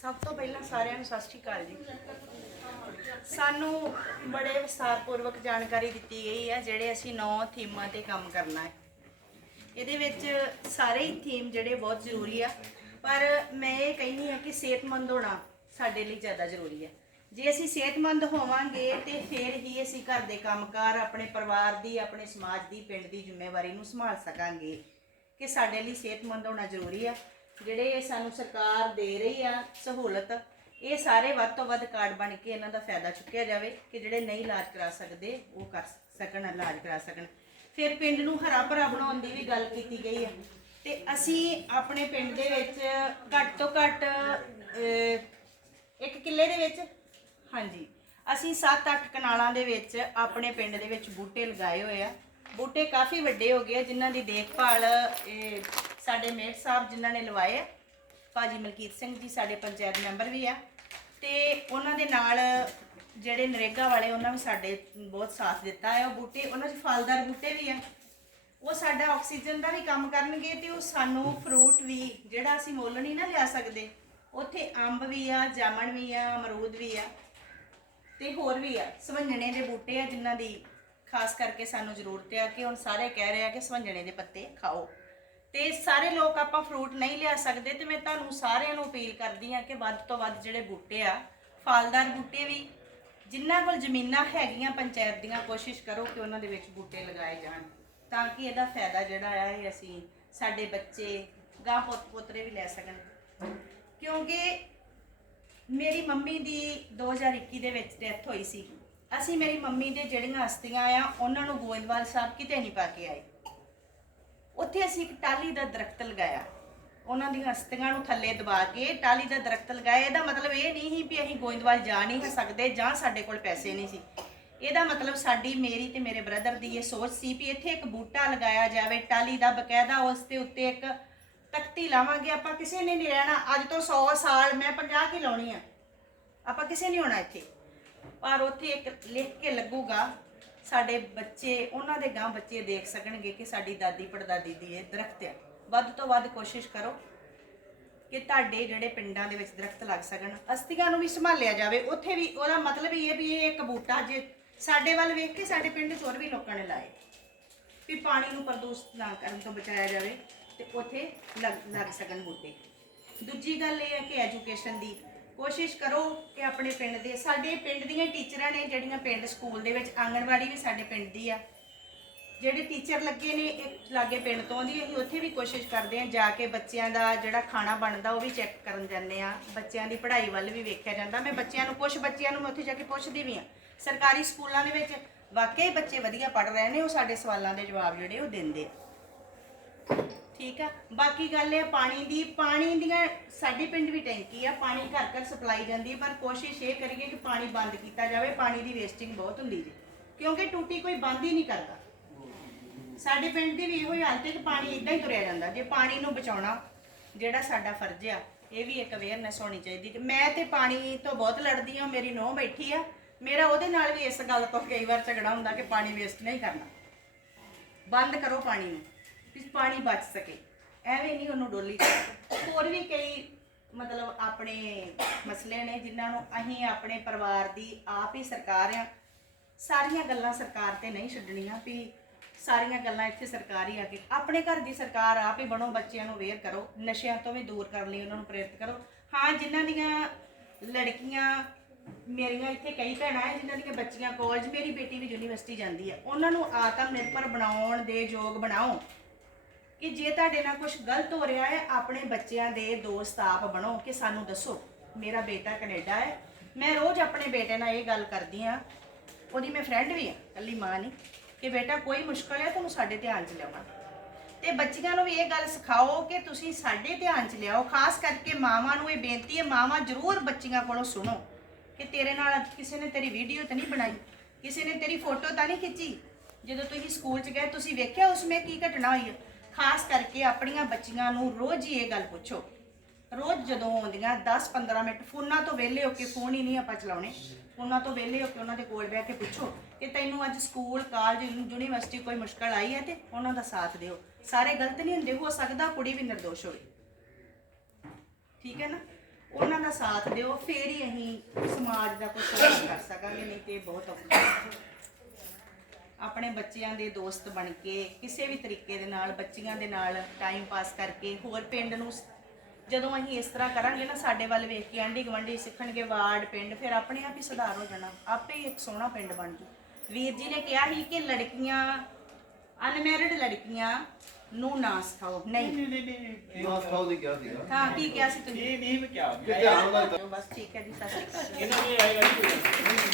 ਸਭ ਤੋਂ ਪਹਿਲਾਂ ਸਾਰਿਆਂ ਨੂੰ ਸਤਿ ਸ਼੍ਰੀ ਅਕਾਲ ਜੀ। ਸਾਨੂੰ ਬੜੇ ਵਿਸਥਾਰਪੂਰਵਕ ਜਾਣਕਾਰੀ ਦਿੱਤੀ ਗਈ ਹੈ, ਜਿਹੜੇ ਅਸੀਂ ਨੌ ਥੀਮਾਂ ਤੇ ਕੰਮ ਕਰਨਾ ਹੈ। ਇਹਦੇ ਵਿੱਚ ਸਾਰੇ ਹੀ ਥੀਮ ਜਿਹੜੇ ਬਹੁਤ ਜ਼ਰੂਰੀ ਆ, ਪਰ ਮੈਂ ਇਹ ਕਹਿੰਦੀ ਹਾਂ ਕਿ ਸਿਹਤਮੰਦ ਹੋਣਾ ਸਾਡੇ ਲਈ ਜ਼ਿਆਦਾ ਜ਼ਰੂਰੀ ਹੈ ਜੇ ਅਸੀਂ ਸਿਹਤਮੰਦ ਹੋਵਾਂਗੇ ਤੇ ਫਿਰ ਹੀ ਅਸੀਂ ਘਰ ਦੇ ਕੰਮਕਾਰ ਆਪਣੇ ਪਰਿਵਾਰ ਦੀ, ਆਪਣੇ ਸਮਾਜ ਦੀ, ਪਿੰਡ ਦੀ ਜ਼ਿੰਮੇਵਾਰੀ ਨੂੰ ਸੰਭਾਲ ਸਕਾਂਗੇ। ਕਿ ਸਾਡੇ ਲਈ ਸਿਹਤਮੰਦ ਹੋਣਾ ਜ਼ਰੂਰੀ ਆ। ਜਿਹੜੇ ਸਾਨੂੰ ਸਰਕਾਰ ਦੇ ਰਹੀ ਆ ਸਹੂਲਤ ਇਹ ਸਾਰੇ ਵੱਧ ਤੋਂ ਵੱਧ ਕਾਰਡ ਬਣ ਕੇ ਇਹਨਾਂ ਦਾ ਫਾਇਦਾ ਚੁੱਕਿਆ ਜਾਵੇ ਕਿ ਜਿਹੜੇ ਨਹੀਂ ਇਲਾਜ ਕਰਾ ਸਕਦੇ ਉਹ ਕਰ ਸਕਣ ਇਲਾਜ ਕਰਾ ਸਕਣ। ਫਿਰ ਪਿੰਡ ਨੂੰ ਹਰਾ ਭਰਾ ਬਣਾਉਣ ਦੀ ਵੀ ਗੱਲ ਕੀਤੀ ਗਈ ਹੈ ਤੇ ਅਸੀਂ ਆਪਣੇ ਪਿੰਡ ਦੇ ਵਿੱਚ ਘੱਟ ਤੋਂ ਘੱਟ ਇੱਕ ਕਿੱਲੇ ਦੇ ਵਿੱਚ ਹਾਂਜੀ ਅਸੀਂ 7-8 ਕਨਾਲਾਂ ਦੇ ਵਿੱਚ ਆਪਣੇ ਪਿੰਡ ਦੇ ਵਿੱਚ ਬੂਟੇ ਲਗਾਏ ਹੋਏ ਆ। ਬੂਟੇ ਕਾਫੀ ਵੱਡੇ ਹੋ ਗਏ ਆ, ਜਿਨ੍ਹਾਂ ਦੀ ਦੇਖਭਾਲ ਇਹ ਸਾਡੇ ਮੇਟ ਸਾਹਿਬ ਜਿਨ੍ਹਾਂ ਨੇ ਲਵਾਏ ਆ, ਭਾਜੀ ਮਲਕੀਤ ਸਿੰਘ ਜੀ ਸਾਡੇ ਪੰਚਾਇਤ ਮੈਂਬਰ ਵੀ ਆ, ਤੇ ਉਹਨਾਂ ਦੇ ਨਾਲ ਜਿਹੜੇ ਨਰੇਗਾ ਵਾਲੇ ਉਹਨਾਂ ਵੀ ਸਾਡੇ ਬਹੁਤ ਸਾਥ ਦਿੱਤਾ ਹੈ ਉਹ ਬੂਟੇ, ਉਹਨਾਂ 'ਚ ਫਲਦਾਰ ਬੂਟੇ ਵੀ ਆ। ਉਹ ਸਾਡਾ ਆਕਸੀਜਨ ਦਾ ਵੀ ਕੰਮ ਕਰਨਗੇ ਤੇ ਉਹ ਸਾਨੂੰ ਫਰੂਟ ਵੀ, ਜਿਹੜਾ ਅਸੀਂ ਮੁੱਲ ਨਹੀਂ ਨਾ ਲਿਆ ਸਕਦੇ, ਉੱਥੇ ਅੰਬ ਵੀ ਆ, ਜਾਮਣ ਵੀ ਆ, ਅਮਰੂਦ ਵੀ ਆ, ਤੇ ਹੋਰ ਵੀ ਆ, ਸਵੰਜਣੇ ਦੇ ਬੂਟੇ ਆ ਜਿਨ੍ਹਾਂ ਦੀ ਖਾਸ ਕਰਕੇ ਸਾਨੂੰ ਜ਼ਰੂਰਤ ਆ ਕਿ ਹੁਣ ਸਾਰੇ ਕਹਿ ਰਹੇ ਆ ਕਿ ਸਵੰਜਣੇ ਦੇ ਪੱਤੇ ਖਾਓ। ਤੇ ਸਾਰੇ ਲੋਕ ਆਪਾਂ ਫਰੂਟ ਨਹੀਂ ਲਿਆ ਸਕਦੇ ਤੇ ਮੈਂ ਤੁਹਾਨੂੰ ਸਾਰਿਆਂ ਨੂੰ ਅਪੀਲ ਕਰਦੀ ਆ ਕਿ ਵੱਧ ਤੋਂ ਵੱਧ ਜਿਹੜੇ ਬੂਟੇ ਆ, ਫਲਦਾਰ ਬੂਟੇ ਵੀ, ਜਿਨ੍ਹਾਂ ਕੋਲ ਜ਼ਮੀਨਾਂ ਹੈਗੀਆਂ ਪੰਚਾਇਤ ਦੀਆਂ, ਕੋਸ਼ਿਸ਼ ਕਰੋ ਕਿ ਉਹਨਾਂ ਦੇ ਵਿੱਚ ਬੂਟੇ ਲਗਾਏ ਜਾਣ, ਤਾਂ ਕਿ ਇਹਦਾ ਫਾਇਦਾ ਜਿਹੜਾ ਆ ਇਹ ਅਸੀਂ ਸਾਡੇ ਬੱਚੇ ਗਾਂ ਪੁੱਤ ਪੋਤਰੇ ਵੀ ਲੈ ਸਕਣ। ਕਿਉਂਕਿ ਮੇਰੀ ਮੰਮੀ ਦੀ 2021 ਦੇ ਵਿੱਚ ਡੈਥ ਹੋਈ ਸੀ। ਅਸੀਂ ਮੇਰੀ ਮੰਮੀ ਦੇ ਜਿਹੜੀਆਂ ਅਸਤੀਆਂ ਆ, ਉਹਨਾਂ ਨੂੰ ਗੋਇੰਦਵਾਲ ਸਾਹਿਬ ਕਿਤੇ ਨਹੀਂ ਪਾ ਕੇ ਆਏ। ਉੱਥੇ ਅਸੀਂ ਇੱਕ ਟਾਲੀ ਦਾ ਦਰਖਤ ਲਗਾਇਆ। ਉਹਨਾਂ ਦੀਆਂ ਹਸਤੀਆਂ ਨੂੰ ਥੱਲੇ ਦਬਾ ਕੇ ਟਾਲੀ ਦਾ ਦਰਖਤ ਲਗਾਇਆ। ਇਹਦਾ ਮਤਲਬ ਇਹ ਨਹੀਂ ਸੀ ਵੀ ਅਸੀਂ ਗੋਇੰਦਵਾਲ ਜਾ ਨਹੀਂ ਸਕਦੇ ਜਾਂ ਸਾਡੇ ਕੋਲ ਪੈਸੇ ਨਹੀਂ ਸੀ। ਇਹਦਾ ਮਤਲਬ ਸਾਡੀ, ਮੇਰੀ ਤੇ ਮੇਰੇ ਬ੍ਰਦਰ ਦੀ ਇਹ ਸੋਚ ਸੀ ਵੀ ਇੱਥੇ ਇੱਕ ਬੂਟਾ ਲਗਾਇਆ ਜਾਵੇ ਟਾਲੀ ਦਾ, ਬਕਾਇਦਾ ਉਸ ਦੇ ਉੱਤੇ ਇੱਕ ਤਖਤੀ ਲਾਵਾਂਗੇ। ਆਪਾਂ ਕਿਸੇ ਨੇ ਨਹੀਂ ਰਹਿਣਾ। ਅੱਜ ਤੋਂ 100 ਸਾਲ ਮੈਂ 50 ਕੀ ਲਾਉਣੀ ਆ? ਆਪਾਂ ਕਿਸੇ ਨਹੀਂ ਹੋਣਾ ਇੱਥੇ? ਪਰ ਉੱਥੇ ਇੱਕ ਲਿਖ ਕੇ ਲੱਗੂਗਾ ਸਾਡੇ ਬੱਚੇ, ਉਹਨਾਂ ਦੇ ਗਾਂ ਬੱਚੇ ਦੇਖ ਸਕਣਗੇ ਕਿ ਸਾਡੀ ਦਾਦੀ ਪੜਦਾਦੀ ਦੀ ਇਹ ਦਰਖਤ ਆ। ਵੱਧ ਤੋਂ ਵੱਧ ਕੋਸ਼ਿਸ਼ ਕਰੋ ਕਿ ਤੁਹਾਡੇ ਜਿਹੜੇ ਪਿੰਡਾਂ ਦੇ ਵਿੱਚ ਦਰਖਤ ਲੱਗ ਸਕਣ। ਅਸਤੀਆਂ ਨੂੰ ਵੀ ਸੰਭਾਲਿਆ ਜਾਵੇ। ਉੱਥੇ ਵੀ ਉਹਦਾ ਮਤਲਬ ਇਹ ਵੀ ਇਹ ਇੱਕ ਬੂਟਾ ਜੇ ਸਾਡੇ ਵੱਲ ਵੇਖ ਕੇ ਸਾਡੇ ਪਿੰਡ 'ਚ ਹੋਰ ਵੀ ਲੋਕਾਂ ਨੇ ਲਾਏ। ਵੀ ਪਾਣੀ ਨੂੰ ਪ੍ਰਦੂਸ਼ਿਤ ਨਾ ਕਰਨ ਤੋਂ ਬਚਾਇਆ ਜਾਵੇ ਤੇ ਉੱਥੇ ਲੱਗ ਲੱਗ ਸਕਣ ਬੂਟੇ। ਦੂਜੀ ਗੱਲ ਇਹ ਹੈ ਕਿ ਐਜੂਕੇਸ਼ਨ ਦੀ ਕੋਸ਼ਿਸ਼ ਕਰੋ ਕਿ ਆਪਣੇ ਪਿੰਡ ਦੇ, ਸਾਡੇ ਪਿੰਡ ਦੀਆਂ ਟੀਚਰਾਂ ਨੇ ਜਿਹੜੀਆਂ ਪਿੰਡ ਸਕੂਲ ਦੇ ਵਿੱਚ ਆਂਗਣਵਾੜੀ ਵੀ ਸਾਡੇ ਪਿੰਡ ਦੀ ਆ। ਜਿਹੜੇ ਟੀਚਰ ਲੱਗੇ ਨੇ ਇੱਕ ਲਾਗੇ ਪਿੰਡ ਤੋਂ ਦੀ, ਅਸੀਂ ਉੱਥੇ ਵੀ ਕੋਸ਼ਿਸ਼ ਕਰਦੇ ਹਾਂ ਜਾ ਕੇ ਬੱਚਿਆਂ ਦਾ ਜਿਹੜਾ ਖਾਣਾ ਬਣਦਾ, ਉਹ ਵੀ ਚੈੱਕ ਕਰਨ ਜਾਂਦੇ ਆ ਬੱਚਿਆਂ ਦੀ ਪੜ੍ਹਾਈ ਵੱਲ ਵੀ ਵੇਖਿਆ ਜਾਂਦਾ। ਮੈਂ ਬੱਚਿਆਂ ਨੂੰ ਕੁਝ ਬੱਚਿਆਂ ਨੂੰ ਮੈਂ ਉੱਥੇ ਜਾ ਕੇ ਪੁੱਛਦੀ ਵੀ ਆ ਸਰਕਾਰੀ ਸਕੂਲਾਂ ਦੇ ਵਿੱਚ ਵਾਕਈ ਬੱਚੇ ਵਧੀਆ ਪੜ੍ਹ ਰਹੇ ਨੇ, ਉਹ ਸਾਡੇ ਸਵਾਲਾਂ ਦੇ ਜਵਾਬ ਜਿਹੜੇ ਉਹ ਦਿੰਦੇ ਆ। ਠੀਕ ਆ। ਬਾਕੀ ਗੱਲ ਹੈ ਪਾਣੀ ਦੀ, ਪਾਣੀ ਦੀਆਂ, ਸਾਡੇ ਪਿੰਡ ਵੀ ਟੈਂਕੀ ਆ, ਪਾਣੀ ਘਰ ਘਰ ਸਪਲਾਈ ਜਾਂਦੀ ਹੈ ਪਰ ਕੋਸ਼ਿਸ਼ ਇਹ ਕਰੀਏ ਕਿ ਪਾਣੀ ਬੰਦ ਕੀਤਾ ਜਾਵੇ, ਪਾਣੀ ਦੀ ਵੇਸਟਿੰਗ ਬਹੁਤ ਹੁੰਦੀ ਜੀ। ਕਿਉਂਕਿ ਟੂਟੀ ਕੋਈ ਬੰਦ ਹੀ ਨਹੀਂ ਕਰਦਾ। ਸਾਡੇ ਪਿੰਡ ਦੀ ਵੀ ਇਹੋ ਹੀ ਹਾਲਤ ਹੈ ਕਿ ਪਾਣੀ ਇਦਾਂ ਹੀ ਤੁਰਿਆ ਜਾਂਦਾ, ਜੇ ਪਾਣੀ ਨੂੰ ਬਚਾਉਣਾ ਜਿਹੜਾ ਸਾਡਾ ਫਰਜ਼ ਆ, ਇਹ ਵੀ ਇੱਕ ਅਵੇਅਰਨੈਸ ਹੋਣੀ ਚਾਹੀਦੀ ਕਿ ਮੈਂ ਤੇ ਪਾਣੀ ਤੋਂ ਬਹੁਤ ਲੜਦੀ ਹਾਂ, ਮੇਰੀ ਨੋਹ ਬੈਠੀ ਆ, ਮੇਰਾ ਉਹਦੇ ਨਾਲ ਵੀ ਇਸ ਗੱਲ ਤੋਂ ਕਈ ਵਾਰ ਝਗੜਾ ਹੁੰਦਾ ਕਿ ਪਾਣੀ ਵੇਸਟ ਨਹੀਂ ਕਰਨਾ। ਬੰਦ ਕਰੋ ਪਾਣੀ ਨੂੰ। ਵੀ ਪਾਣੀ ਬਚ ਸਕੇ। ਐਵੇਂ ਨਹੀਂ ਉਹਨੂੰ ਡੋਲੀ ਹੋਰ ਵੀ ਕਈ ਮਤਲਬ ਆਪਣੇ ਮਸਲੇ ਨੇ ਜਿਨ੍ਹਾਂ ਨੂੰ ਅਸੀਂ ਆਪਣੇ ਪਰਿਵਾਰ ਦੀ, ਆਪ ਹੀ ਸਰਕਾਰ ਆ। ਸਾਰੀਆਂ ਗੱਲਾਂ ਸਰਕਾਰ ਤੇ ਨਹੀਂ ਛੱਡਣੀਆਂ ਵੀ ਸਾਰੀਆਂ ਗੱਲਾਂ ਇੱਥੇ ਸਰਕਾਰ ਹੀ ਆ ਕੇ। ਆਪਣੇ ਘਰ ਦੀ ਸਰਕਾਰ ਆਪ ਹੀ ਬਣੋ, ਬੱਚਿਆਂ ਨੂੰ ਅਵੇਅਰ ਕਰੋ, ਨਸ਼ਿਆਂ ਤੋਂ ਵੀ ਦੂਰ ਕਰਨ ਲਈ ਉਹਨਾਂ ਨੂੰ ਪ੍ਰੇਰਿਤ ਕਰੋ। ਹਾਂ, ਜਿਨ੍ਹਾਂ ਦੀਆਂ ਲੜਕੀਆਂ, ਮੇਰੀਆਂ ਇੱਥੇ ਕਈ ਭੈਣਾਂ ਹੈ ਜਿਨ੍ਹਾਂ ਦੀਆਂ ਬੱਚੀਆਂ ਕਾਲਜ ਮੇਰੀ ਬੇਟੀ ਵੀ ਯੂਨੀਵਰਸਿਟੀ ਜਾਂਦੀ ਹੈ ਉਹਨਾਂ ਨੂੰ ਆਤਮ ਨਿਰਭਰ ਬਣਾਉਣ ਦੇ ਯੋਗ ਬਣਾਓ। ਕਿ ਜੇ ਤੁਹਾਡੇ ਨਾਲ ਕੁਝ ਗਲਤ ਹੋ ਰਿਹਾ ਹੈ, ਆਪਣੇ ਬੱਚਿਆਂ ਦੇ ਦੋਸਤ ਆਪ ਬਣੋ ਕਿ ਸਾਨੂੰ ਦੱਸੋ, ਮੇਰਾ ਬੇਟਾ ਕੈਨੇਡਾ ਹੈ, ਮੈਂ ਰੋਜ਼ ਆਪਣੇ ਬੇਟੇ ਨਾਲ ਇਹ ਗੱਲ ਕਰਦੀ ਆ ਉਹਦੀ ਮੈਂ ਫਰੈਂਡ ਵੀ ਆ ਕੱਲੀ ਮਾਂ ਨਹੀਂ, ਕਿ ਬੇਟਾ ਕੋਈ ਮੁਸ਼ਕਲ ਹੈ, ਤੁਹਾਨੂੰ ਸਾਡੇ ਧਿਆਨ 'ਚ ਲਿਆਉਣਾ। ਤੇ ਬੱਚਿਆਂ ਨੂੰ ਵੀ ਇਹ ਗੱਲ ਸਿਖਾਓ ਕਿ ਤੁਸੀਂ ਸਾਡੇ ਧਿਆਨ 'ਚ ਲਿਆਓ, ਖਾਸ ਕਰਕੇ ਮਾਵਾਂ ਨੂੰ ਇਹ ਬੇਨਤੀ ਹੈ, ਮਾਵਾਂ ਜ਼ਰੂਰ ਬੱਚੀਆਂ ਕੋਲੋਂ ਸੁਣੋ, ਕਿ ਤੇਰੇ ਨਾਲ ਕਿਸੇ ਨੇ ਤੇਰੀ ਵੀਡੀਓ ਤਾਂ ਨਹੀਂ ਬਣਾਈ, ਕਿਸੇ ਨੇ ਤੇਰੀ ਫੋਟੋ ਤਾਂ ਨਹੀਂ ਖਿੱਚੀ, ਜਦੋਂ ਤੁਸੀਂ ਸਕੂਲ 'ਚ ਗਏ, ਤੁਸੀਂ ਵੇਖਿਆ ਉਸ ਵਿੱਚ ਕੀ ਘਟਨਾ ਹੋਈ ਹੈ? ਖਾਸ ਕਰਕੇ ਆਪਣੀਆਂ ਬੱਚੀਆਂ ਨੂੰ ਰੋਜ਼ ਹੀ ਇਹ ਗੱਲ ਪੁੱਛੋ। ਰੋਜ਼ ਜਦੋਂ ਆਉਂਦੀਆਂ 10-15 ਮਿੰਟ, ਫੋਨਾਂ ਤੋਂ ਵਿਹਲੇ ਹੋ ਕੇ ਫੋਨ ਹੀ ਨਹੀਂ ਆਪਾਂ ਚਲਾਉਣੇ। ਫੋਨਾਂ ਤੋਂ ਵਿਹਲੇ ਹੋ ਕੇ ਉਹਨਾਂ ਦੇ ਕੋਲ ਬਹਿ ਕੇ ਪੁੱਛੋ ਕਿ ਤੈਨੂੰ ਅੱਜ ਸਕੂਲ, ਕਾਲਜ, ਯੂਨੀਵਰਸਿਟੀ ਕੋਈ ਮੁਸ਼ਕਲ ਆਈ ਹੈ ਤੇ ਉਹਨਾਂ ਦਾ ਸਾਥ ਦਿਓ। ਸਾਰੇ ਗਲਤ ਨਹੀਂ ਹੁੰਦੇ, ਹੋ ਸਕਦਾ ਕੁੜੀ ਵੀ નિર્ਦੋਸ਼ ਹੋਵੇ। ਠੀਕ ਹੈ ਨਾ? ਉਹਨਾਂ ਦਾ ਸਾਥ ਦਿਓ, ਫੇਰ ਹੀ ਅਸੀਂ ਸਮਾਜ ਦਾ ਕੁਝ ਕਰ ਸਕਾਂਗੇ, ਨਹੀਂ ਤੇ ਬਹੁਤ ਔਖਾ ਆਪਣੇ ਬੱਚਿਆਂ ਦੇ ਦੋਸਤ ਬਣ ਕੇ ਕਿਸੇ ਵੀ ਤਰੀਕੇ ਦੇ ਨਾਲ ਬੱਚੀਆਂ ਦੇ ਨਾਲ ਟਾਈਮ ਪਾਸ ਕਰਕੇ ਹੋਰ ਪਿੰਡ ਨੂੰ ਜਦੋਂ ਅਸੀਂ ਇਸ ਤਰ੍ਹਾਂ ਕਰਾਂਗੇ ਨਾ ਸਾਡੇ ਵੱਲ ਵੇਖ ਕੇ ਆਂਢੀ ਗੁਆਂਢੀ ਸਿੱਖਣਗੇ ਵਾਰਡ ਪਿੰਡ ਫਿਰ ਆਪਣੇ ਆਪ ਹੀ ਸੁਧਾਰ ਹੋ ਜਾਣਾ। ਆਪੇ ਹੀ ਇੱਕ ਸੋਹਣਾ ਪਿੰਡ ਬਣ ਜੂ। ਵੀਰ ਜੀ ਨੇ ਕਿਹਾ ਸੀ ਕਿ ਲੜਕੀਆਂ ਅਨਮੈਰਿਡ ਲੜਕੀਆਂ ਨੂੰ ਨਾ ਸਿਖਾਓ ਨਹੀਂ। ਨਹੀਂ ਨਹੀਂ ਨਹੀਂ ਨਾ ਸੌ ਦੀ ਕਿਹਾ ਸੀਗਾ। ਹਾਂ ਕੀ ਕਿਹਾ ਸੀ ਤੁਸੀਂ? ਇਹ ਨਹੀਂ ਮੈਂ ਕਿਹਾ। ਬਸ ਠੀਕ ਹੈ ਜੀ ਸਤਿ ਸ਼੍ਰੀ ਅਕਾਲ। ਇਹਨਾਂ ਨੇ ਆਏਗਾ ਨਹੀਂ ਕੋਈ